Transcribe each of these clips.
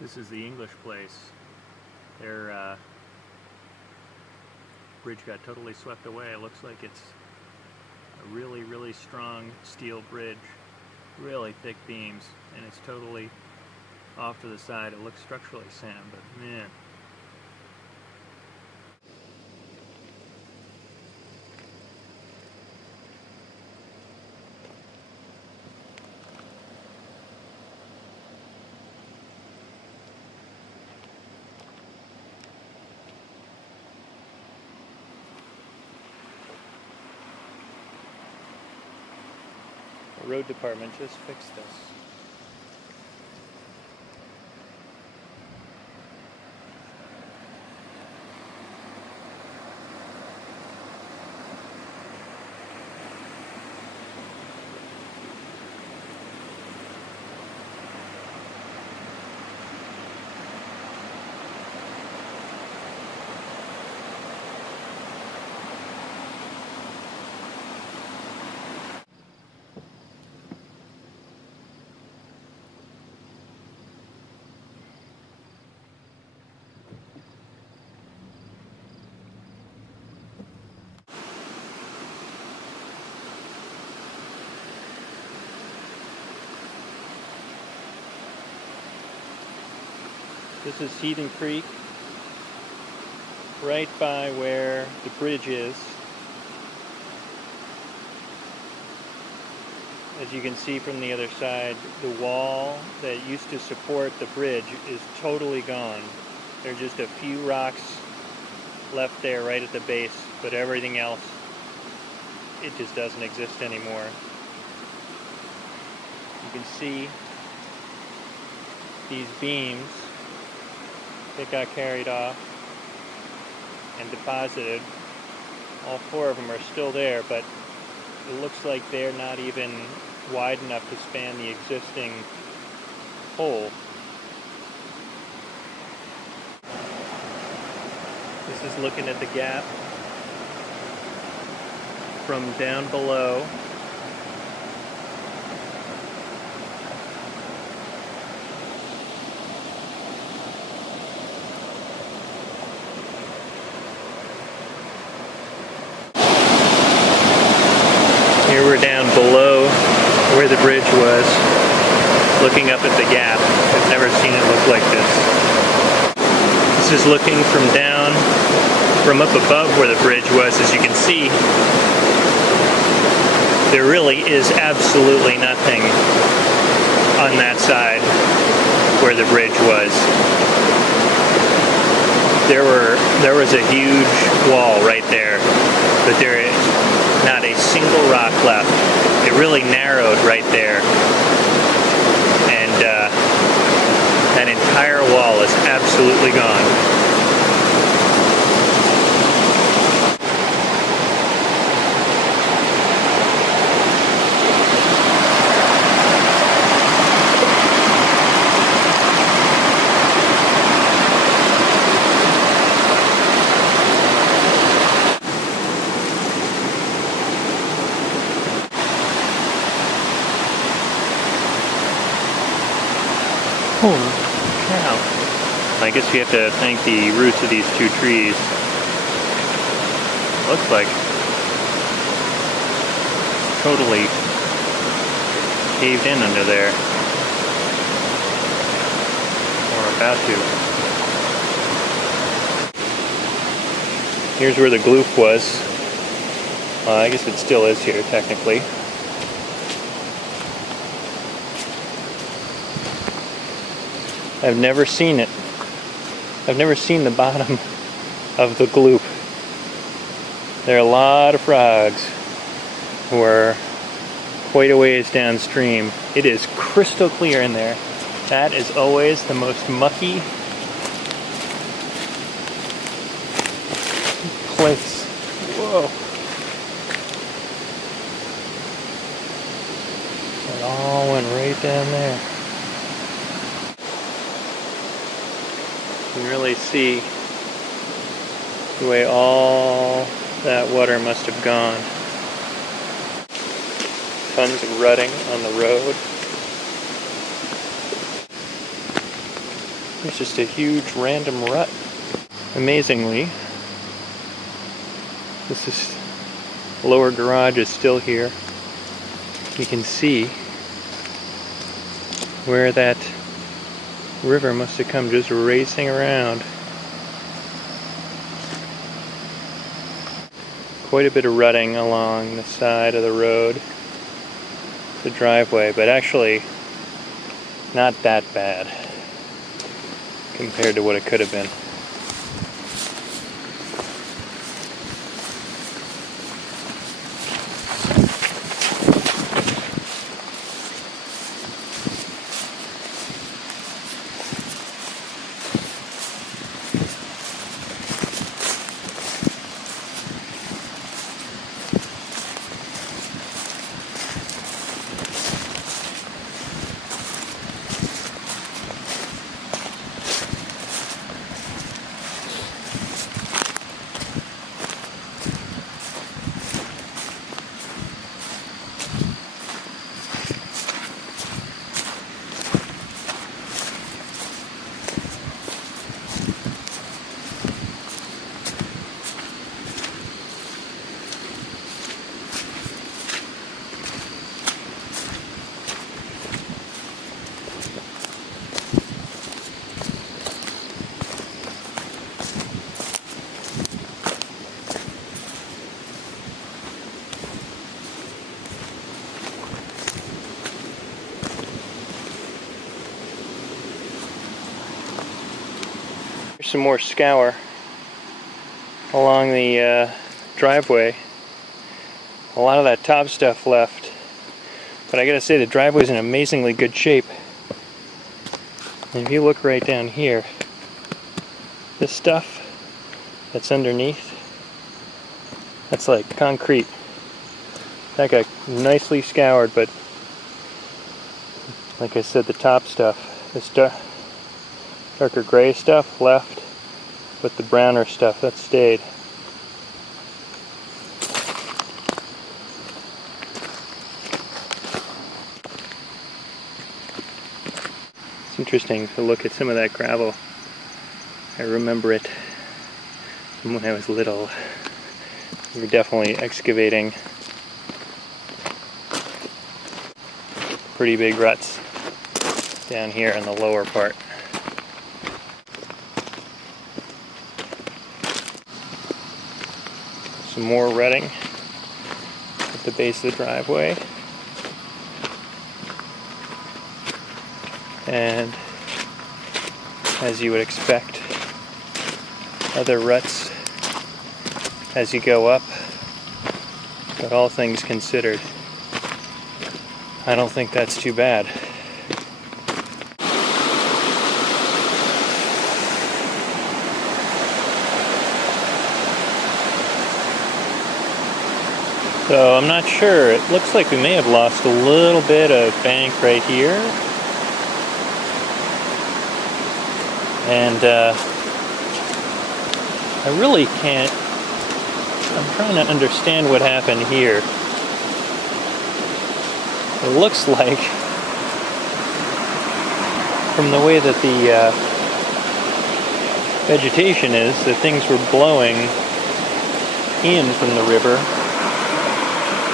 This is the English place. Their bridge got totally swept away. It looks like it's a really, really strong steel bridge, really thick beams, and it's totally off to the side. It looks structurally sound, but man. The road department just fixed this. This is Heathen Creek, right by where the bridge is. As you can see from the other side, the wall that used to support the bridge is totally gone. There are just a few rocks left there right at the base, but everything else, it just doesn't exist anymore. You can see these beams that got carried off and deposited. All four of them are still there, but it looks like they're not even wide enough to span the existing hole. This is looking at the gap from down below. Here we're down below where the bridge was, looking up at the gap. I've never seen it look like this. This is looking from up above where the bridge was. As you can see, there really is absolutely nothing on that side where the bridge was. There was a huge wall right there, but there is not a single rock left. It really narrowed right there, and that entire wall is absolutely gone. Holy cow. I guess you have to thank the roots of these two trees. Looks like totally caved in under there. Or about to. Here's where the gloop was. I guess it still is here, technically. I've never seen it. I've never seen the bottom of the gloop. There are a lot of frogs who are quite a ways downstream. It is crystal clear in there. That is always the most mucky place. Whoa. It all went right down there. You can really see the way all that water must have gone. Tons of rutting on the road. There's just a huge random rut. Amazingly, lower garage is still here. You can see where that river must have come just racing around. Quite a bit of rutting along the side of the road, the driveway, but actually not that bad compared to what it could have been. There's some more scour along the driveway. A lot of that top stuff left, but I gotta say the driveway's in amazingly good shape. And if you look right down here, this stuff that's underneath, that's like concrete. That got nicely scoured, but like I said, the top stuff, this darker gray stuff left, but the browner stuff, that stayed. It's interesting to look at some of that gravel. I remember it from when I was little. We were definitely excavating pretty big ruts down here in the lower part. Some more rutting at the base of the driveway. And as you would expect, other ruts as you go up. But all things considered, I don't think that's too bad. So I'm not sure. It looks like we may have lost a little bit of bank right here. And I really can't. I'm trying to understand what happened here. It looks like, from the way that the vegetation is, that things were blowing in from the river.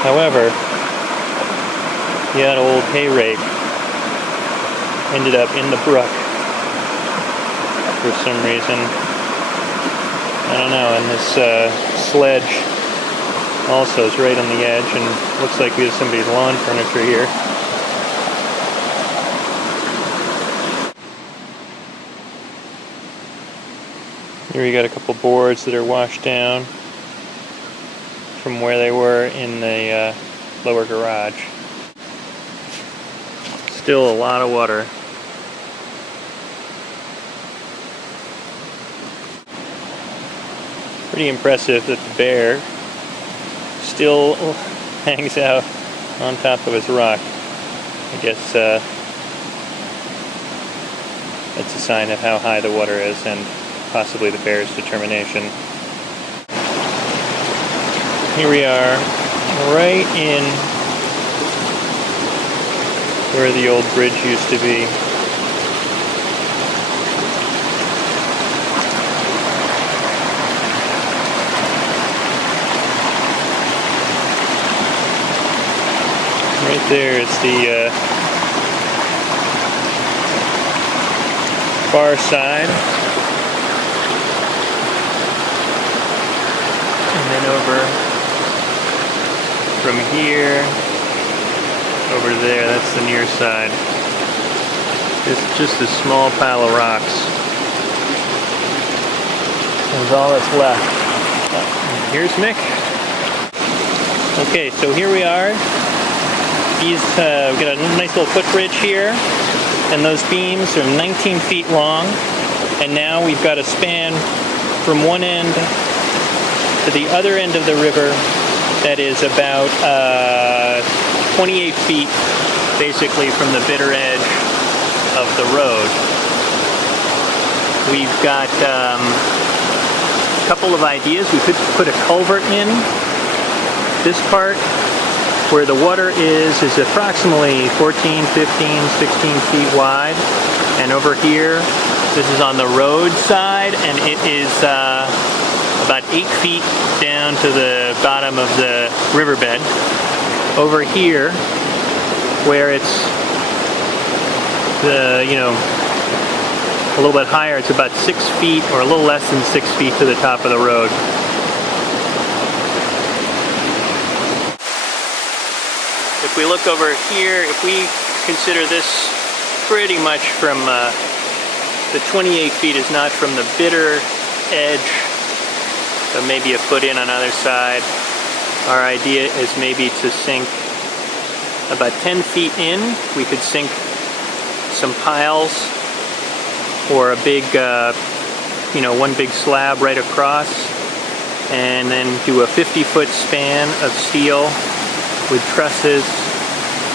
However, that old hay rake ended up in the brook for some reason. I don't know, and this sledge also is right on the edge, and looks like we have somebody's lawn furniture here. Here we got a couple boards that are washed down from where they were in the lower garage. Still a lot of water. Pretty impressive that the bear still hangs out on top of his rock. I guess it's a sign of how high the water is and possibly the bear's determination. Here we are, right in where the old bridge used to be. there is the far side. And then over from here over there, that's the near side. It's just a small pile of rocks. That's all that's left. Here's Mick. Okay, so here we are. We've got a nice little footbridge here, and those beams are 19 feet long, and now we've got a span from one end to the other end of the river that is about 28 feet, basically, from the bitter edge of the road. We've got a couple of ideas. We could put a culvert in. This part where the water is approximately 14, 15, 16 feet wide, and over here, this is on the road side, and it is about 8 feet down to the bottom of the riverbed. Over here, where it's a little bit higher, it's about 6 feet or a little less than 6 feet to the top of the road. If we look over here, if we consider this pretty much from the 28 feet is not from the bitter edge, but maybe a foot in on either side. Our idea is maybe to sink about 10 feet in. We could sink some piles or a big, one big slab right across, and then do a 50-foot span of steel with trusses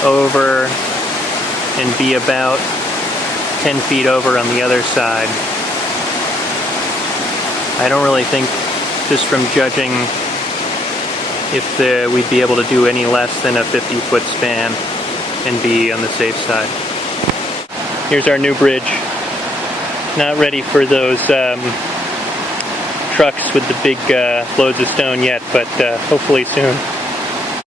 over and be about 10 feet over on the other side. I don't really think, just from judging, if we'd be able to do any less than a 50-foot span and be on the safe side. Here's our new bridge. Not ready for those trucks with the big loads of stone yet, but hopefully soon.